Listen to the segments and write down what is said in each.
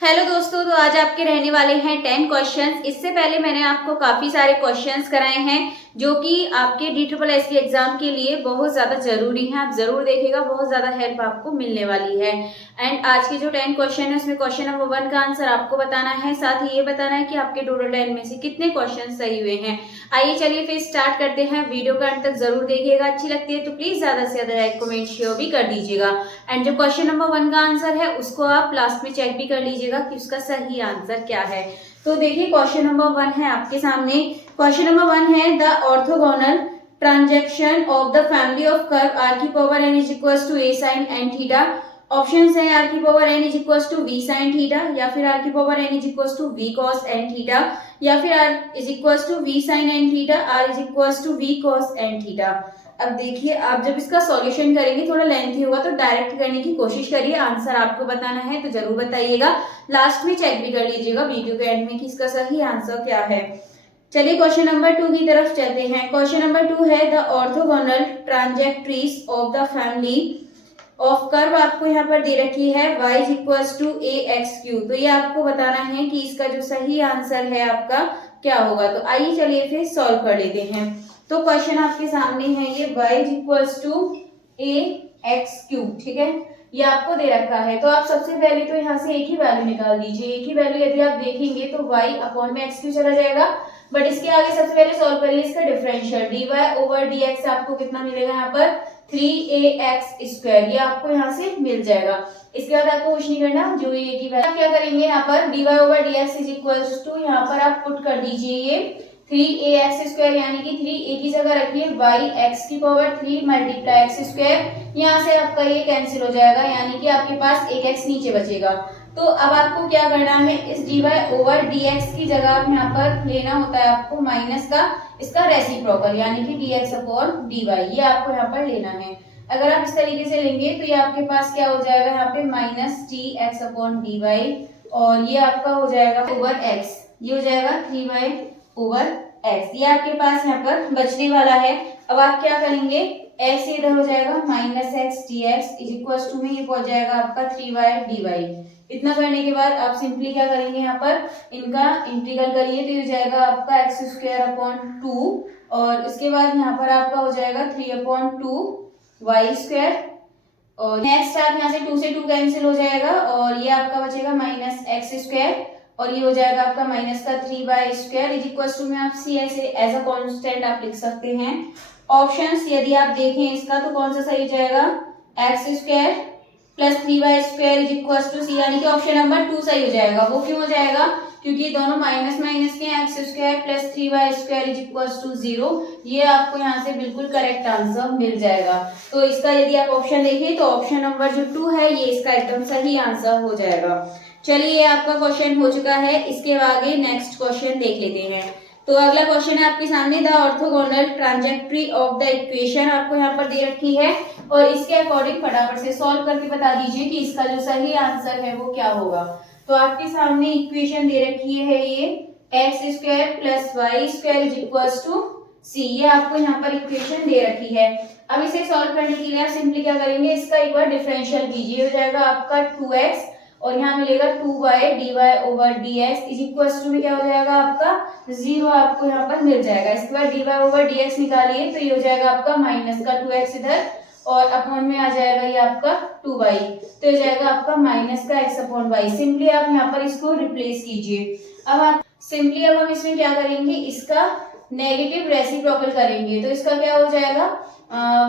Hello दोस्तों, तो आज आपके रहने वाले हैं 10 क्वेश्चंस। इससे पहले मैंने आपको काफ़ी सारे क्वेश्चंस कराए हैं जो कि आपके DSSS एग्जाम के लिए बहुत ज़्यादा ज़रूरी हैं। आप ज़रूर देखिएगा, बहुत ज़्यादा हेल्प आपको मिलने वाली है। एंड आज के जो 10 क्वेश्चन है उसमें क्वेश्चन नंबर 1 का आंसर आपको बताना है, साथ ही ये बताना है कि आपके टोटल 10 में से कितने क्वेश्चन सही हुए हैं। आइए चलिए फिर स्टार्ट करते हैं। वीडियो का अंत तक जरूर देखिएगा, अच्छी लगती है तो प्लीज़ ज़्यादा से ज़्यादा लाइक कमेंट शेयर भी कर दीजिएगा। एंड जो क्वेश्चन नंबर 1 का आंसर है उसको आप लास्ट में चेक भी कर लीजिएगा कि उसका सही आंसर क्या है। तो देखिए क्वेश्चन नंबर 1 है आपके सामने। क्वेश्चन नंबर 1 है the orthogonal transaction of the family of curve r की power n is equal to a sin n theta. Options है आर की power n is equal to v sin theta, या फिर r की power n is equal to v cos n theta, या फिर r is equal to v sin n theta, r is equal to v cos n theta. अब देखिए, आप जब इसका सॉल्यूशन करेंगे थोड़ा लेंथी होगा तो डायरेक्ट करने की कोशिश करिए। आंसर आपको बताना है तो जरूर बताइएगा, लास्ट में चेक भी कर लीजिएगा वीडियो के एंड में कि इसका सही आंसर क्या है। चलिए क्वेश्चन नंबर 2 की तरफ चलते हैं। क्वेश्चन नंबर 2 है the orthogonal trajectories of the family of curve आपको यहाँ पर दे रखी है y is equal to A x q. तो ये आपको बताना है कि इसका जो सही आंसर है आपका क्या होगा। तो आइए चलिए फिर सॉल्व कर लेते हैं। तो क्वेश्चन आपके सामने है ये y is equal to A x Q, ठीक है, ये आपको दे रखा है। तो आप सबसे पहले तो यहाँ से एक ही वैल्यू निकाल दीजिए। एक ही वैल्यू यदि आप देखेंगे तो y अपॉन में एक्स क्यू चला जाएगा, बट इसके आगे सबसे पहले सॉल्व करिए इसका डिफरेंशियल dy ओवर dx। आपको कितना मिलेगा यहाँ पर 3ax², ये आपको यहाँ से मिल जाएगा। इसके बाद आपको कुछ नहीं करना, जो ये की वैल्यू क्या करेंगे यहाँ पर dy over dx is equal to, यहाँ पर आप पुट कर दीजिए ये 3ax² यानी कि 3 की जगह रखिए y x की पावर 3 मल्टीप्लाई x²। यहाँ से आपका ये कैंसिल हो जाएगा, यानी कि आपके पास एक x नीचे बचेगा। तो अब आपको क्या करना है, इस dy ओवर dx की जगह आप यहाँ पर लेना होता है आपको माइनस का इसका रेसिप्रोकल, यानी कि dx अपॉन dy, ये आपको यहाँ पर लेना है। अगर आप इस तरीके से लेंगे तो ये आपके पास क्या हो जाएगा, यहाँ पे माइनस dx अपॉन dy, और ये आपका हो जाएगा ओवर x, ये हो जाएगा 3y ओवर x, ये आपके पास यहाँ पर बचने वाला है। अब आप क्या करेंगे, x इधर हो जाएगा minus X D X is equal to में ये पहुंच जाएगा आपका 3y dy। इतना करने के बाद आप सिंपली क्या करेंगे, यहाँ पर इनका इंटीग्रल करिए तो ये हो जाएगा आपका x² अपॉन 2, और इसके बाद यहाँ पर आपका हो जाएगा 3 अपॉन 2 y², और नेक्स्ट आप यहाँ से 2 से 2 कैंसिल हो जाएगा, और ये आपका बचेगा माइनस x², और ये हो जाएगा आपका माइनस का 3y² इज इक्वल टू में आप सी ऐसे एज अ कांस्टेंट आप लिख सकते हैं। ऑप्शंस यदि आप देखें इसका तो कौन सा सही हो जाएगा, x² plus 3y² is equal to c, यानी कि ऑप्शन नंबर 2 सही हो जाएगा। वो क्यों हो जाएगा, क्योंकि दोनों माइनस माइनस के x² plus 3y² is equal to 0, ये आपको यहाँ से बिल्कुल करेक्ट आंसर मिल जाएगा। तो इसका यदि आप ऑप्शन देखें तो ऑप्शन नंबर जो 2 है ये इसका एकदम सही आंसर हो जाएगा। चलिए ये आपका क्वेश्चन हो चुका है, इसके आगे नेक्स्ट क्वेश्चन देख लेते हैं। तो अगला क्वेश्चन है आपके सामने, the orthogonal trajectory of the equation आपको यहाँ पर दे रखी है, और इसके अकॉर्डिंग फटाफट से सॉल्व करके बता दीजिए कि इसका जो सही आंसर है वो क्या होगा। तो आपके सामने इक्वेशन दे रखी है ये x² plus y² is equal to c, ये आपको यहाँ पर इक्वेशन दे रखी है। अब इसे सॉल्व करने के लिए आप सिंपली क्या करेंगे, इसका एक बार डिफरेंशियल कीजिए, हो जाएगा आपका 2x, और यहाँ मिलेगा 2y dy over dx is equal to में क्या हो जाएगा आपका 0, आपको यहाँ पर मिल जाएगा। इसके बाद dy ओवर dx निकालिए तो ये हो जाएगा आपका माइनस का 2x इधर, और अपॉन में आ जाएगा ये आपका 2y, तो हो जाएगा आपका माइनस का x अपॉन y। सिंपली आप यहाँ पर इसको रिप्लेस कीजिए। अब आप सिंपली अब हम इसमें क्या करेंगे, इसका नेगेटिव रेसिप्रोकल करेंगे, तो इसका क्या हो जाएगा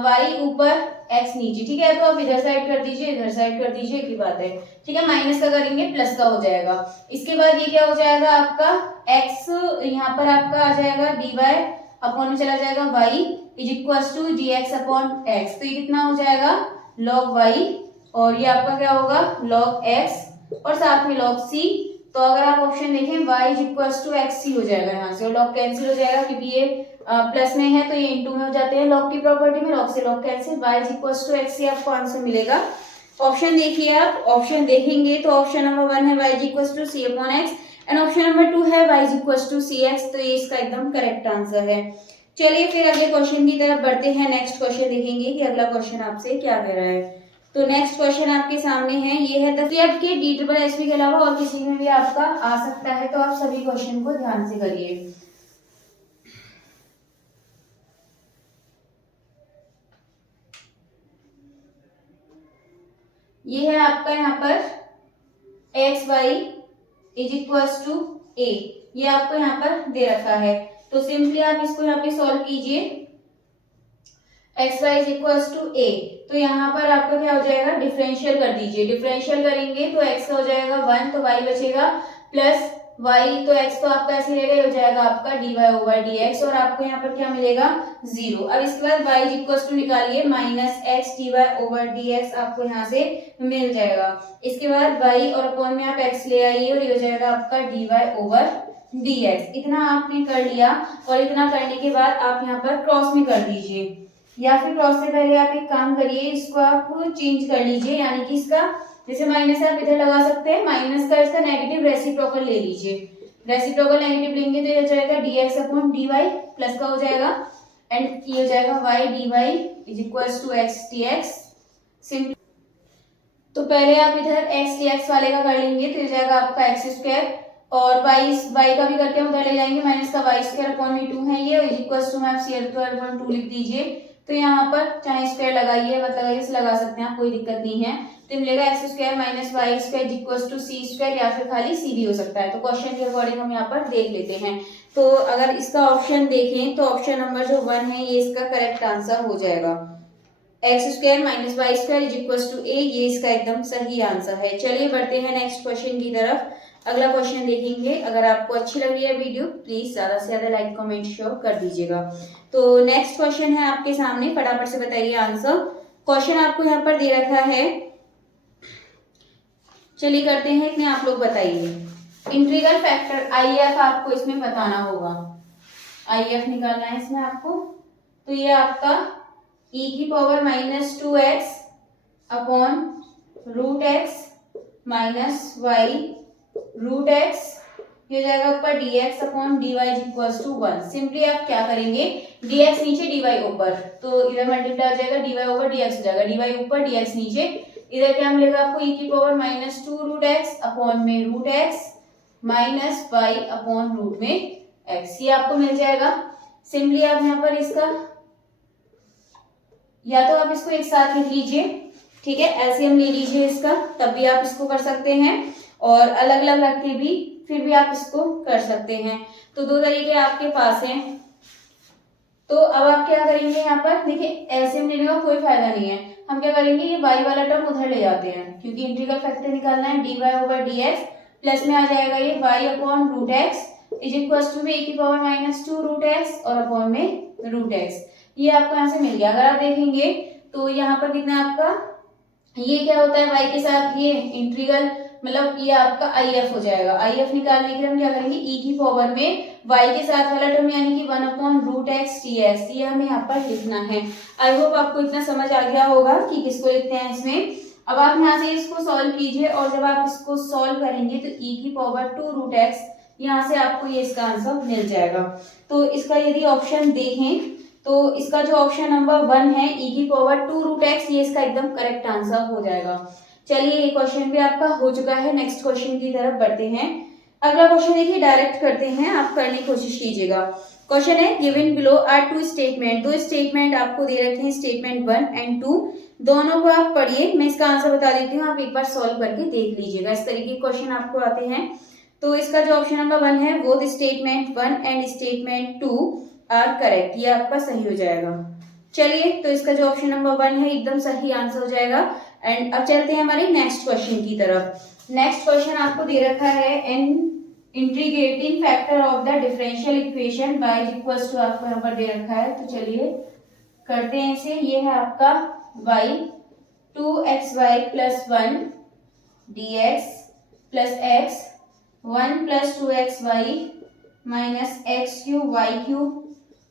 y ऊपर x नीचे, ठीक है। तो आप इधर साइड कर दीजिए, इधर साइड कर दीजिए, एक ही बात है, ठीक है। माइनस का करेंगे प्लस का हो जाएगा। इसके बाद ये क्या हो जाएगा आपका x, यहाँ पर आपका आ जाएगा dy अपॉन में चला जाएगा y is equal to dx upon x, तो ये कितना हो जाएगा log y, और ये आपका क्या होगा log x, और साथ में log c। तो अगर आप ऑप्शन देखें y is equal to x c हो जाएगा यहाँ से, और log कैंसिल हो जाएगा क्योंकि ये प्लस में है तो ये इनटू में हो जाते हैं log की प्रॉपर्टी में, log से log cancel, y is equal to x c आपको आंसर मिलेगा। ऑप्शन देखिए, आप ऑप्शन देखेंगे तो ऑप्शन नंबर 1 है y is equal to C upon X, and option number 2 है y is equal to C X, तो ये इसका एकदम करेक्ट आंसर है। चलिए फिर अगले क्वेश्चन की तरफ बढ़ते हैं। नेक्स्ट क्वेश्चन देखेंगे कि अगला क्वेश्चन आपसे क्या कह रहा है। तो नेक्स्ट क्वेश्चन आपके सामने है, ये है 10 के DSSP के अलावा और किसी में भी आपका आ सकता है, तो आप सभी क्वेश्चन को ध्यान से करिए। ये है आपका यहाँ पर x y is equals to a, ये आपको यहाँ पर दे रखा है। तो सिंपली आप इसको यहाँ पे सॉल्व कीजिए, x y is equals to a. तो यहाँ पर आपका क्या हो जाएगा, डिफरेंशियल कर दीजिए। डिफरेंशियल करेंगे तो एक्स का हो जाएगा 1, तो वाई बचेगा प्लस वाई, तो एक्स तो आपका ऐसे रहेगा, ये हो जाएगा आपका D Y over D X, और आपको यहाँ पर क्या मिलेगा 0। अब इसके बाद वाई इज इक्वल्स टू निकालिए, minus X D Y over D X आपको यहाँ से मिल जाएगा। इसके बाद वाई और अपॉन में आप एक्स ले आइए, और ये हो जाएगा आपका D Y over D X. इतना आपने कर लिया, और इतना करने के बाद आप यहाँ पर क्रॉस में कर दीजिए, या फिर क्रॉस से पहले आप एक काम करिए, इसको आप चेंज कर लीजिए, यानी कि इसका जैसे माइनस आप इधर लगा सकते हैं, माइनस का इसका नेगेटिव रेसिप्रोकल ले लीजिए। रेसिप्रोकल नेगेटिव लेंगे तो ये हो जाएगा dx अपॉन dy, प्लस का हो जाएगा, एंड ये हो जाएगा y dy is equals to x dx। Simple, तो पहले आप इधर x dx वाले का कर लेंगे, तो ये जाएगा आपका एक्स स्क्वायर, और y का भी करके हम उधर ले जाएंगे, माइनस का वाई स्क्वायर अपॉन में 2 है ये, इज इक्वल्स टू में आप CL2 लिख दीजिए। तो यहाँ पर चाहे स्क्वायर लगाइए, मत लगाइए, इसे लगा सकते हैं आप, कोई दिक्कत नहीं है। तो मिलेगा X square minus Y square equals to C square, या फिर खाली सी भी हो सकता है। तो क्वेश्चन के अकॉर्डिंग हम यहाँ पर देख लेते हैं। तो अगर इसका ऑप्शन देखें तो ऑप्शन नंबर जो 1 है ये इसका करेक्ट आंसर हो जाएगा। X square minus Y square is equals to a, ये इसका एकदम सही आंसर है। चलिए बढ़ते हैं नेक्स्ट क्वेश्चन की तरफ। अगला क्वेश्चन देखेंगे। अगर आपको अच्छी लग रही है वीडियो, प्लीज ज्यादा से ज्यादा लाइक कमेंट शेयर कर दीजिएगा। तो नेक्स्ट क्वेश्चन है आपके सामने, फटाफट से बताइए आंसर। क्वेश्चन आपको यहाँ पर दे रखा है, चलिए करते हैं, इतने आप लोग बताइए। इंटीग्रल फैक्टर IF आपको इसमें बताना होगा, IF निकालना है इसमें आपको। तो ये आपका e की power minus 2x upon root x minus Y root X, ये हो जाएगा आपका dx अपॉन dy इक्वल्स टू 1। सिंपली आप क्या करेंगे, dx नीचे dy ऊपर, तो इधर मल्टीप्लाई हो जाएगा, dy ओवर dx हो जाएगा, dy ऊपर dx नीचे, इधर क्या मिलेगा आपको e की power minus 2 root x upon में root x minus y upon root में x, ये आपको मिल जाएगा। सिंपली आप यहाँ पर इसका या तो आप इसको एक साथ लिख लीजिए, ठीक है, एलसीएम ले लीजिए इसका, तब भी आप इसको कर सकते हैं, और अलग अलग रख के भी फिर भी आप इसको कर सकते हैं। तो दो तरीके आपके पास हैं। तो अब आप क्या करेंगे, यहाँ पर देखिए एलसीएम लेने का कोई फायदा नहीं है, हम क्या करेंगे, ये y वाला टर्म उधर ले जाते हैं, क्योंकि इंटीग्रल फैक्टर निकालना है, dy ओवर dx प्लस में आ जाएगा ये y upon root X is equals to में e की पावर माइनस 2 रूट एक्स और अपॉन में रूट एक्स, ये आपको यहाँ से मिल गया। अगर आप देखेंगे तो यहाँ पर कितना आपका ये क्या होता है, y के साथ ये इंटीग्रल, मतलब ये आपका IF हो जाएगा। IF निकालने के लिए हम क्या करेंगे, e की पावर में y के साथ वाला टर्म यानी कि 1 अपॉन रूट एक्स dx, ये हमें यहाँ पर लिखना है। आई होप आपको इतना समझ आ गया होगा कि किसको लिखते हैं इसमें। अब आप यहाँ से इसको सॉल्व कीजिए, और जब आप इसको सॉल्व करेंगे तो e की पावर 2 रूट एक्स, यहाँ से आपको ये इसका आंसर मिल जाएगा। तो इसका यदि ऑप्शन देखें तो इसका जो ऑप्शन नंबर 1 है, e की पावर 2 रूट एक्स, ये इसका एकदम करेक्ट आंसर हो जाएगा। चलिए ये क्वेश्चन भी आपका हो चुका है। नेक्स्ट क्वेश्चन की तरफ बढ़ते हैं। अगला क्वेश्चन देखिए, डायरेक्ट करते हैं, आप करने की कोशिश कीजिएगा। क्वेश्चन है, गिवन बिलो आर 2 स्टेटमेंट, दो स्टेटमेंट आपको दे रखे हैं, स्टेटमेंट 1 एंड 2, दोनों को आप पढ़िए, मैं इसका आंसर बता देती हूँ, आप एक बार सॉल्व करके देख लीजिएगा। इस तरीके के क्वेश्चन आपको आते हैं। तो इसका जो ऑप्शन नंबर 1 है, both statement 1 and statement 2 are correct, ये आपका सही हो जाएगा। चलिए, तो इसका जो ऑप्शन नंबर 1 है एकदम सही आंसर हो जाएगा। एंड अब चलते हैं हमारे नेक्स्ट क्वेश्चन की तरफ। नेक्स्ट क्वेश्चन आपको दे रखा है, an integrating factor of the differential equation y equals to, आपको यहाँ पर दे रखा है। तो चलिए करते हैं इसे। ये है आपका y 2xy plus 1 dx plus x 1 plus 2xy minus x cube y cube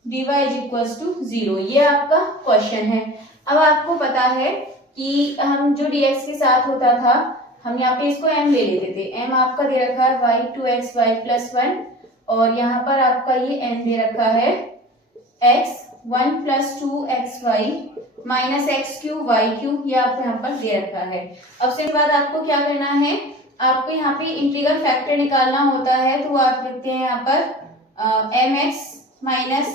dy is equals to 0, ये आपका क्वेश्चन है। अब आपको पता है कि हम जो dx के साथ होता था, हम यहाँ पे इसको m ले लेते थे। m आपका दे रखा है y 2xy प्लस 1, और यहाँ पर आपका ये m दे रखा है x 1 plus 2xy minus x cube y cube, ये आपको यहाँ पर दे रखा है। अब उसके बाद आपको क्या करना है, आपको यहाँ पे इंटीग्रल फैक्टर निकालना होता है, तो आप लिखते हैं यहाँ पर M x minus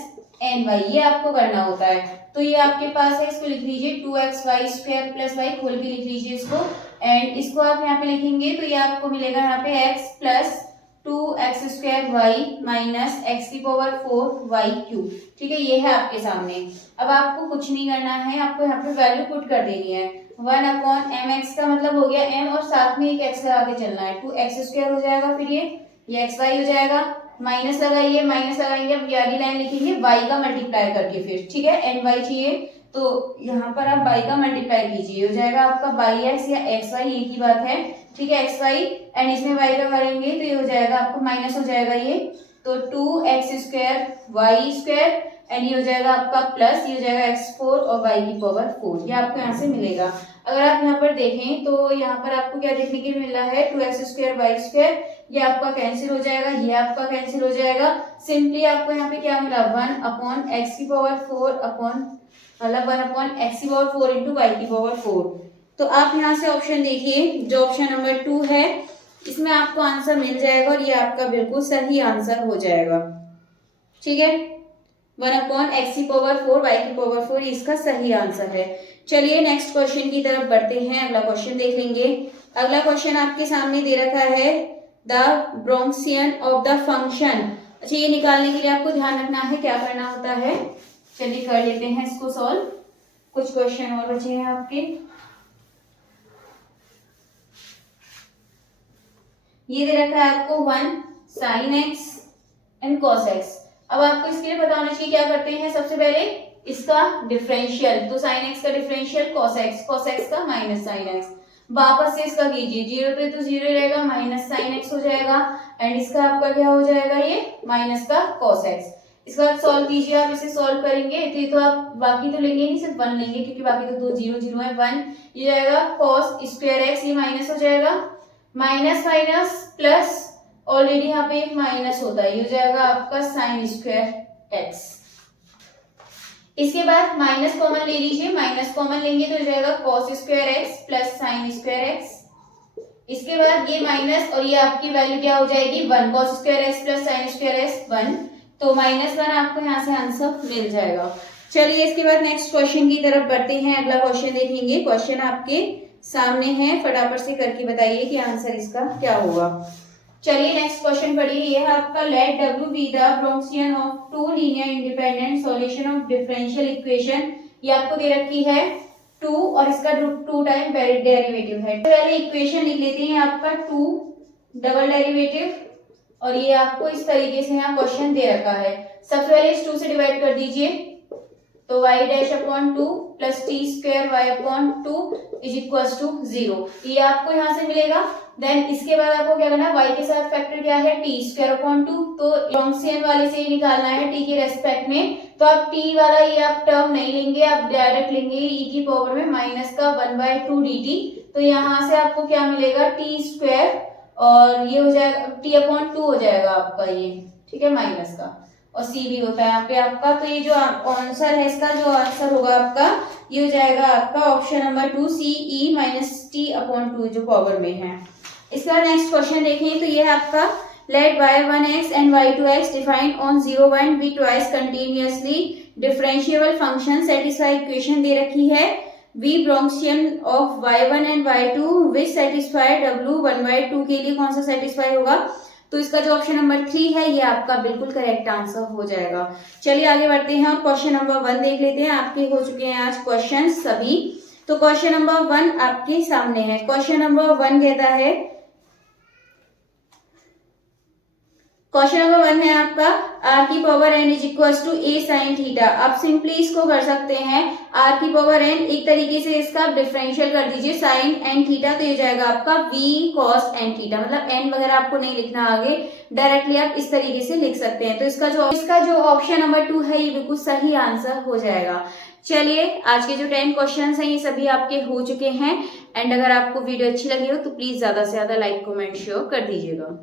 N y, ये आपको करना होता है। तो ये आपके पास है, इसको लिख लीजिए 2x² प्लस वाई, खोल के लिख लीजिए इसको, एंड इसको आप यहाँ पे लिखेंगे तो ये आपको मिलेगा यहाँ पे x plus 2x² y minus x⁴ y cube. ठीक है, ये है आपके सामने। अब आपको कुछ नहीं करना है, आपको यहाँ पे वैल्यू पुट कर देनी है। 1/mx का मतलब हो गया m और साथ में एक x लगा के चलना है, 2x² हो जाएगा, फिर ये xy हो जाएगा, माइनस लगाइए, माइनस लगाएंगे, अब ये वाली लाइन लिखेंगे y का मल्टीप्लाई करके फिर। ठीक है, एन वाई चाहिए तो यहाँ पर आप y का मल्टीप्लाई कीजिए, हो जाएगा आपका y(x) या xy, एक ही बात है। ठीक है, xy एंड इसमें y का करेंगे तो ये हो जाएगा आपको माइनस हो जाएगा ये, तो 2x² y² एंड ये हो जाएगा आपका प्लस, ये हो जाएगा x4 और y⁴ ये आपको यहाँ से मिलेगा। अगर आप यहाँ पर देखें तो यहाँ पर आपको क्या देखने के लिए मिल रहा है, 2x² y², ये आपका कैंसिल हो जाएगा, ये आपका कैंसिल हो जाएगा। सिंपली आपको यहाँ पे क्या मिला, 1/x⁴ अपॉन मतलब 1/x⁴ इंटू y⁴। तो आप यहाँ से ऑप्शन देखिए, जो ऑप्शन नंबर 2 है, इसमें आपको आंसर मिल जाएगा और ये आपका बिल्कुल सही आंसर हो जाएगा। ठीक है, 1/x⁴ y⁴ इसका सही आंसर है। चलिए नेक्स्ट क्वेश्चन की तरफ बढ़ते हैं, अगला क्वेश्चन देख लेंगे। अगला क्वेश्चन आपके सामने दे रखा है, the Wronskian of the function. अच्छा, ये निकालने के लिए आपको ध्यान रखना है क्या करना होता है। चलिए कर लेते हैं इसको सॉल्व, कुछ क्वेश्चन और बचे हैं आपके। ये दे रखा है आपको 1 sin x and cos x। अब आपको इसके लिए पता होना चाहिए क्या करते हैं, सबसे पहले इसका डिफरेंशियल, तो sin x का डिफरेंशियल cos x का माइनस sin x, वापस से इसका कीजिए, 0 पे तो 0 रहेगा, माइनस sin x हो जाएगा, एंड इसका आपका क्या हो जाएगा, ये माइनस का cos x। इसके बाद सॉल्व कीजिए, आप इसे सॉल्व करेंगे तो ये तो आप बाकी तो लेंगे नहीं, सिर्फ 1 लेंगे क्योंकि बाकी तो 2 0 0 है। 1 ये जाएगा cos² x, ये माइनस हो जाएगा, माइनस माइनस प्लस, ऑलरेडी यहाँ पे एक माइनस होता है, ये हो जाएगा आपका sin² x। इसके बाद माइनस कॉमन ले लीजिए, माइनस कॉमन लेंगे तो हो जाएगा cos² x plus sin² x। इसके बाद ये माइनस और ये आपकी वैल्यू क्या हो जाएगी, 1 cos² x plus sin² x 1, तो -1 आपको यहाँ से आंसर मिल जाएगा। चलिए इसके बाद नेक्स्ट क्वेश्चन की तरफ बढ़ते हैं, अगला क्वेश्चन देखेंगे। क्वेश्चन आपके सामने है, फटाफट से करके बताइए कि आंसर इसका क्या होगा। चलिए नेक्स्ट क्वेश्चन पढ़िए, ये है आपका, let W be the Wronskian of 2 linear independent solution of differential equation. ये आपको दे रखी है 2 और इसका 2 टाइम डेरिवेटिव है। पहले इक्वेशन लिख लेते हैं, आपका 2 डबल डेरिवेटिव, और ये आपको इस तरीके से यहाँ क्वेश्चन दे रखा है। सबसे पहले इस 2 से डिवाइड कर दीजिए, तो y'/2 plus t² y/2 is equals to 0, ये आपको यहाँ से मिलेगा। देन इसके बाद आपको क्या करना है, y के साथ फैक्टर क्या है, t²/2, तो ब्रोंक्सियन वाले से ही निकालना है t के रेस्पेक्ट में। तो आप t वाला ये आप टर्म नहीं लेंगे, आप डायरेक्ट लेंगे e की पावर में माइनस का 1/2 dt, तो यहाँ से आपको क्या मिलेगा, t² और ये हो जाएगा t/2 हो जाएगा आपका ये, ठीक है, माइनस का, और c भी होता है यहाँ पे आपका। तो ये जो आंसर है, इसका जो आंसर होगा आपका, ये हो जाएगा आपका ऑप्शन नंबर 2 ce - t/2 जो पावर में है। इसके बाद नेक्स्ट क्वेश्चन देखें, तो ये है आपका, let y1x and y2x defined on 0 1 be twice continuously differentiable function satisfy equation दे रखी है। V Wronskian of y1 and y2 which satisfy W 1/2 के लिए कौन सा सेटिस्फाई होगा, तो इसका जो ऑप्शन नंबर 3 है, ये आपका बिल्कुल करेक्ट आंसर हो जाएगा। चलिए आगे बढ़ते हैं और क्वेश्चन नंबर 1 देख लेते हैं। आपके हो चुके हैं आज क्वेश्चन सभी, तो क्वेश्चन नंबर 1 आपके सामने है। क्वेश्चन नंबर 1 कहता है, क्वेश्चन नंबर 1 है आपका, r की power n is equals to a sin theta. आप सिंपली इसको कर सकते हैं, r की पावर n एक तरीके से इसका डिफरेंशियल कर दीजिए sin n थीटा, तो ये जाएगा आपका v cos n थीटा, मतलब n वगैरह आपको नहीं लिखना आगे, डायरेक्टली आप इस तरीके से लिख सकते हैं। तो इसका जो ऑप्शन नंबर 2 है, ये बिल्कुल सही आंसर हो जाएगा। चलिए आज के जो 10 क्वेश्चंस हैं, ये सभी आपके हो चुके हैं, एंड अगर आपको वीडियो अच्छी लगी हो तो प्लीज ज्यादा से ज्यादा लाइक कमेंट शेयर कर दीजिएगा।